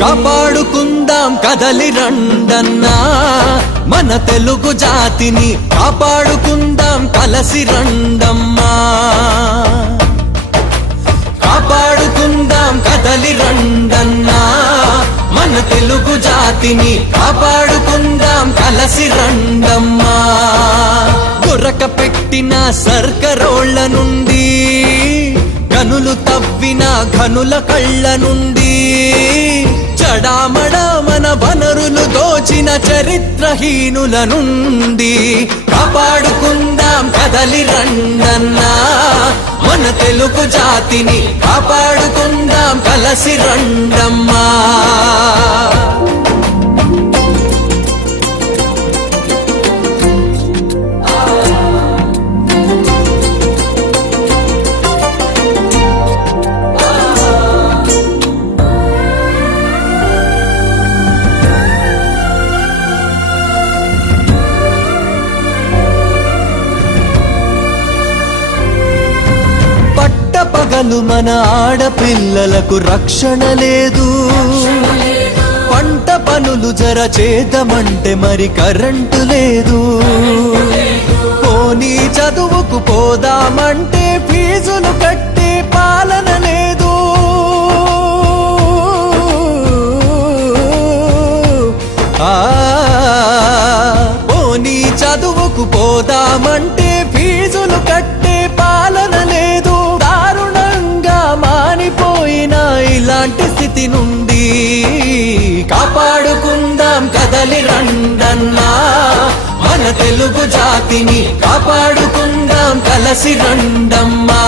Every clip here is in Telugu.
కాపాడుకుందాం కదలి రండన్నా మన తెలుగు జాతిని కాపాడుకుందాం కలసి రండమ్మా కాపాడుకుందాం కదలి రండన్నా మన తెలుగు జాతిని కాపాడుకుందాం కలసి రండమ్మా గురక పెట్టిన సర్కరోళ్ళ నుండి గనులు తవ్విన ఘనుల కళ్ళ నుండి చడామడా మన వనరులు దోచిన చరిత్రహీనుల నుండి కాపాడుకుందాం కదలి రండన్నా మన తెలుగు జాతిని కాపాడుకుందాం కలసి రండమ్మా పగలు మన ఆడపిల్లలకు రక్షణ లేదు పంట పనులు జర చేద్దామంటే మరి కరెంటు లేదు పోనీ చదువుకు పోదామంటే ఫీజులు కట్టే పాలన లేదు పోనీ చదువుకు పోదామంటే ఫీజులు కట్టే పాలన లేదు ఇలాంటి స్థితి నుండి కాపాడుకుందాం కదలి రండన్నా మన తెలుగు జాతిని కాపాడుకుందాం కలసి రండమ్మా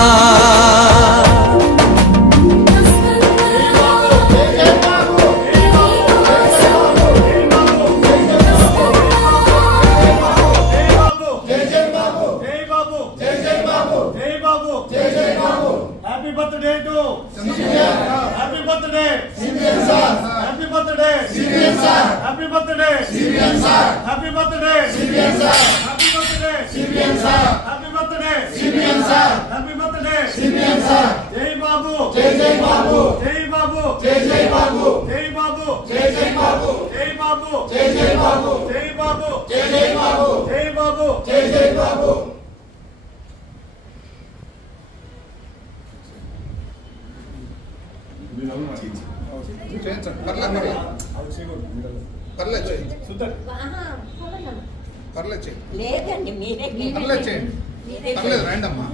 Happy birthday to CBN. Happy birthday CBN sir. Happy birthday CBN sir. Happy birthday CBN sir. Happy birthday CBN sir. Happy birthday CBN sir. Happy birthday CBN sir. Happy birthday CBN sir. Jai Babu. Jai Babu. Jai Babu. Jai Babu. Jai Babu. Jai Babu. Jai Babu. Jai Babu. Jai Babu. Jai Babu. Jai Babu. Jai Babu. లేదండి మీరే రండమ్మా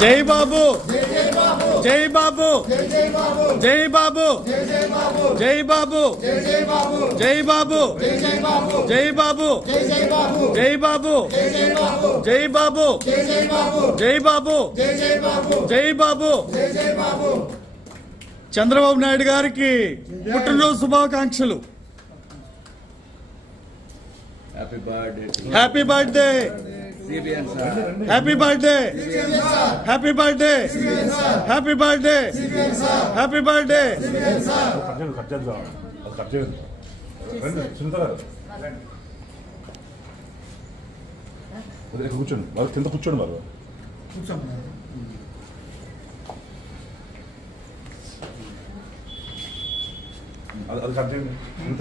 జై బాబు జై బాబు జై బాబు జై బాబు జై బాబు జై బాబు జై బాబు జై బాబు జై బాబు జై బాబు చంద్రబాబు నాయుడు గారికి పుట్టినరోజు శుభాకాంక్షలు. Happy birthday happy birthday happy birthday happy birthday happy birthday. కూర్చోండి వాళ్ళు కింద కూర్చోండి వాళ్ళు అది కట్ చేయండి.